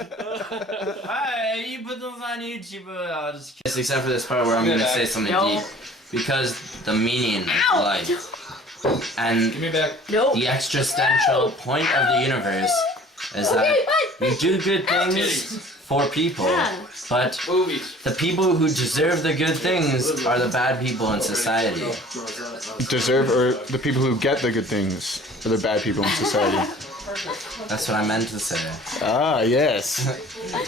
Alright, you put those on YouTube, I'll just kiss. Except for this part where I'm gonna say something deep. Because the meaning of life and the existential point of the universe is that you do good things for people, but the people who deserve the good things are the bad people in society. Deserve, or the people who get the good things are the bad people in society. That's what I meant to say. Ah, yes.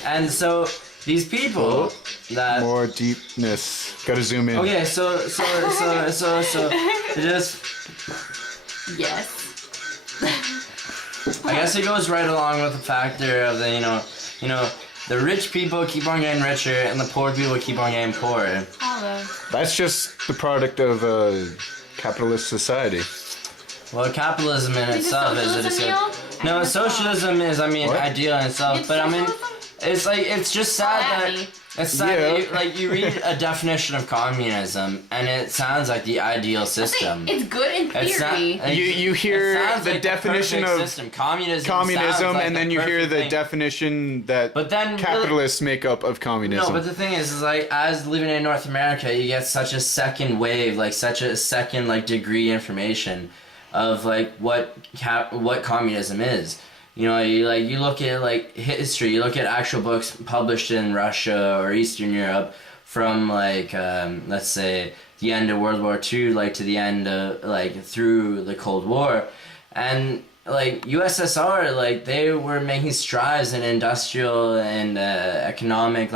And so these people that more deepness. Gotta zoom in. Okay, so just yes. I guess it goes right along with the factor of the you know the rich people keep on getting richer and the poor people keep on getting poorer. That's just the product of capitalist society. Well, capitalism in itself is no, socialism is ideal in itself, but I mean it's just sad that it's sad that you read a definition of communism and it sounds like the ideal system. It's good in theory. You hear the definition of system. Communism like and then you hear the thing. Definition that capitalists make up of communism. No, but the thing is like as living in North America, you get such a second wave, like such a second degree information of like what communism is. You know, you look at history, you look at actual books published in Russia or Eastern Europe from let's say the end of World War II to the end of through the Cold War, and USSR they were making strides in industrial and economic,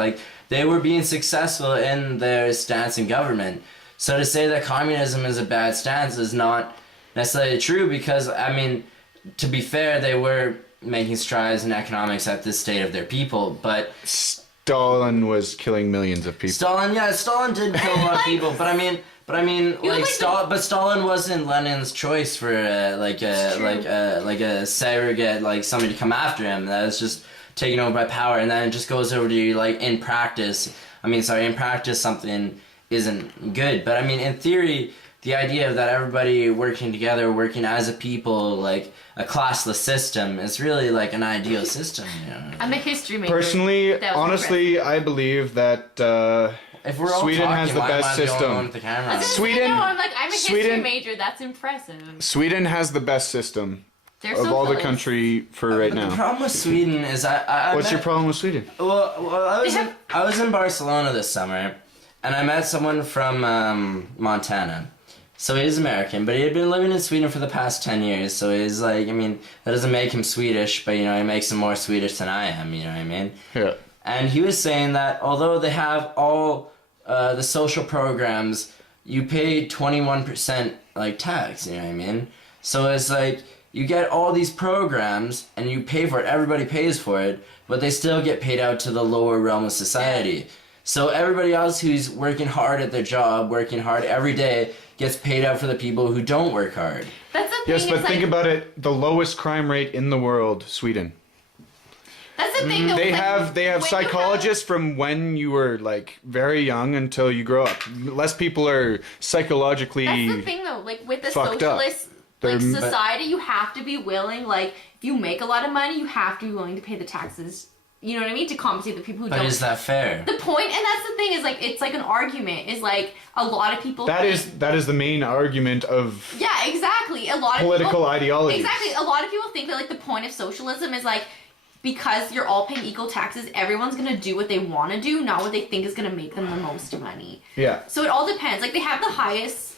they were being successful in their stance in government. So to say that communism is a bad stance is not necessarily true, because I mean, to be fair, they were making strides in economics at the state of their people, but Stalin was killing millions of people. Stalin did kill a lot of people, but I mean, Stalin wasn't Lenin's choice for a surrogate, somebody to come after him. That was just taken over by power, and then it just goes over to in practice. In practice something isn't good, but I mean in theory, the idea of that everybody working together, working as a people, a classless system, is really an ideal system. You know? I'm a history major. Personally, honestly, I believe that if we're all Sweden talking, has the best system. Sweden, I'm a history major. That's impressive. Sweden has the best system of all the country for right now. The problem with Sweden is What's your problem with Sweden? Well, I was in Barcelona this summer, and I met someone from Montana. So he's American, but he had been living in Sweden for the past 10 years, so he's that doesn't make him Swedish, but, it makes him more Swedish than I am, you know what I mean? Yeah. And he was saying that although they have all the social programs, you pay 21% tax, you know what I mean? So it's you get all these programs, and you pay for it, everybody pays for it, but they still get paid out to the lower realm of society. So everybody else who's working hard at their job, working hard every day, gets paid out for the people who don't work hard. That's the thing. Yes, but think about it. The lowest crime rate in the world, Sweden. That's the thing. Though, they have psychologists from when you were very young until you grow up. Less people are psychologically. That's the thing, though. With the socialist society, you have to be willing. If you make a lot of money, you have to be willing to pay the taxes. You know what I mean? To compensate the people who don't. But is that fair? The point, and that's the thing, is it's an argument. Is a lot of people. That is the main argument of. Yeah, exactly. A lot of political ideology. Exactly. A lot of people think that the point of socialism is because you're all paying equal taxes, everyone's gonna do what they want to do, not what they think is gonna make them the most money. Yeah. So it all depends. They have the highest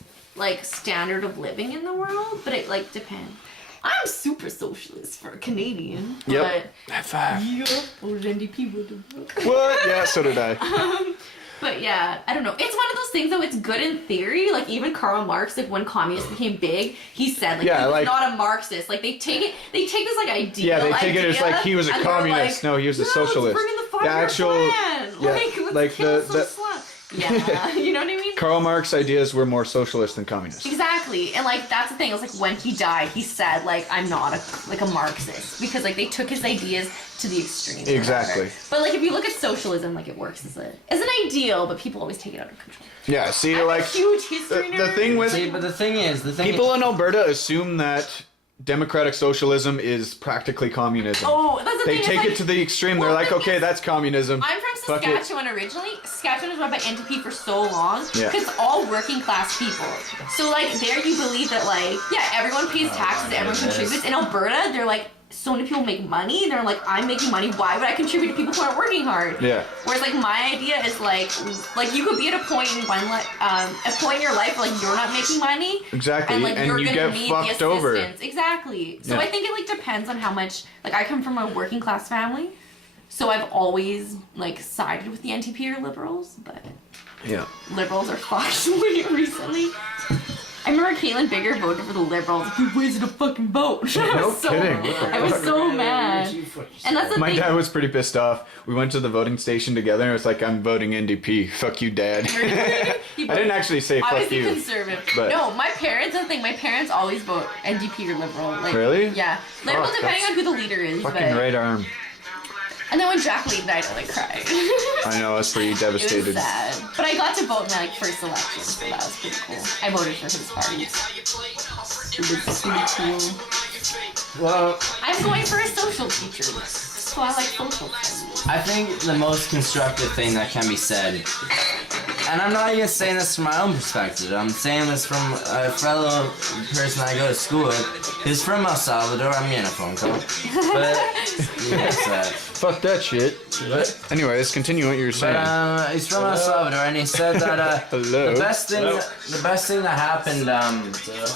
standard of living in the world, but it depends. I'm super socialist for a Canadian. Yep. High five. Yeah. Or NDP would have. What? Yeah, so did I. But yeah, I don't know. It's one of those things, though. It's good in theory. Even Karl Marx, when communists became big, he said he was not a Marxist. They take this idea. Yeah, they take it as he was a communist. No, he was a socialist. Bring in the 5-year plan. Let's kill some sluts. Yeah, you know what I mean? Karl Marx's ideas were more socialist than communist. Exactly, and that's the thing. It was when he died, he said I'm not a Marxist, because they took his ideas to the extreme. Exactly. But if you look at socialism, it works as an ideal, but people always take it out of control. Yeah, see, I'm a huge history nerd. The thing with but the thing is, people in Alberta assume that democratic socialism is practically communism. Oh, that's the They thing. take it to the extreme. They're like, okay, that's communism. I'm from Fuck it. Saskatchewan originally. Saskatchewan was run by NDP for so long. Yeah. Because it's all working class people. So, like, there you believe that, like, yeah, everyone pays taxes, everyone contributes. In Alberta, they're like, so many people make money. They're like, I'm making money. Why would I contribute to people who aren't working hard? Yeah. Whereas, like, my idea is like you could be at a point in your life where, like, you're not making money. Exactly. And, like, you're you gonna get need fucked the over. assistance. Exactly. So Yeah. I think it, like, depends on how much, like, I come from a working class family. So I've always, like, sided with the NTP or Liberals, but Yeah. Liberals are fucked recently. I remember Caitlin Bigger voted for the Liberals. You wasted a fucking vote. No kidding. What the I was fuck? so mad. And that's the My thing. dad was pretty pissed off. We went to the voting station together and it was like, I'm voting NDP. Fuck you, Dad. I didn't actually say fuck Obviously you. conservative. but- No, my parents, that's the thing, my parents always vote NDP or Liberal. Like, Really? Yeah. Liberal Fuck, depending that's on who the leader is. Fucking But... right arm. And then when Jack Layton died, I, like, cried. I know, I was pretty It devastated. was sad. But I got to vote in my, like, first election, so that was pretty cool. I voted for his party. It was pretty cool. Well, I'm going for a social teacher. So I like social studies. I think the most constructive thing that can be said, and I'm not even saying this from my own perspective, I'm saying this from a fellow person I go to school with, who's from El Salvador. I'm getting a phone call. But, yes, Fuck that shit. What? Anyways, continue what you were saying. He's from El Salvador, and he said that Hello? the best thing that happened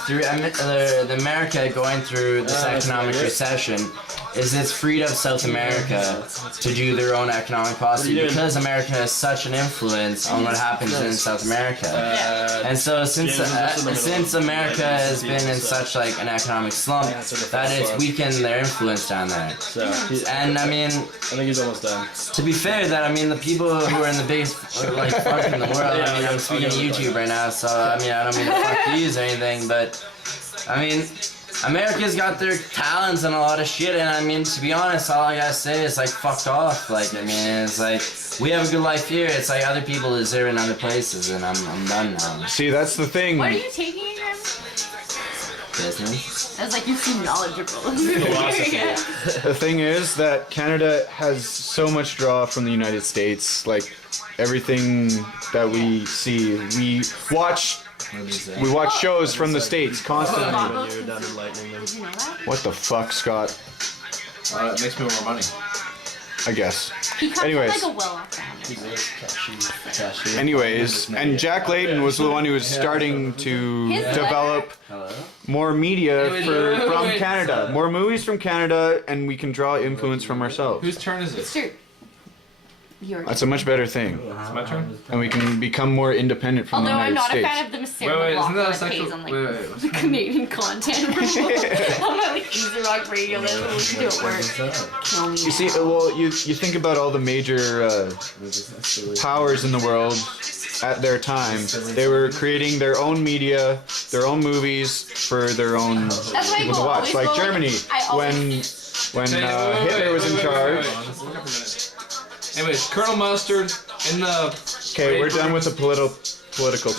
through the America going through this economic recession is it's freed up South America to do their own economic policy because America has such an influence on what happens in South America. And so since America has been in such like an economic slump, that it's weakened their influence down there. And I mean, I think he's almost done. to be fair, that I mean the people who are in the biggest like fuck in the world. I mean, I'm speaking to YouTube right now, so I mean I don't mean to fuck yous or anything, but I mean America's got their talents and a lot of shit, and I mean to be honest, all I gotta say is like fucked off. Like I mean, it's like we have a good life here. It's like other people deserve in other places, and I'm done now. See, that's the thing. What are you taking again? Business. I was like, you seem knowledgeable. Philosophy. Yeah. The thing is that Canada has so much draw from the United States. Like everything that we see, we watch shows from the States constantly. When you're done enlightening them. Did you know that? What the fuck, Scott? It makes me more money. I guess. He comes Anyways. from like a well-off family. Cashew. Anyways, and Jack Layton was the one who was starting to His develop Hello. more media from Canada, more movies from Canada, and we can draw influence from ourselves. Whose turn is It's it? true. Yours. That's a much better thing, It's my turn? and we can become more independent from Although the I'm United not States. a fan of the Sarah Wait, isn't that a McLachlan sexual... pays on like Wait. the Canadian content on my like Easy Rock radio level. We can do it work. Kill me. You see, well, you think about all the major powers in the world at their time. They were creating their own media, their own movies for their own That's why people to I watch. always Like go, Germany, I always- when Hitler was in charge. Anyways, Colonel Mustard in the... Okay, we're done with the political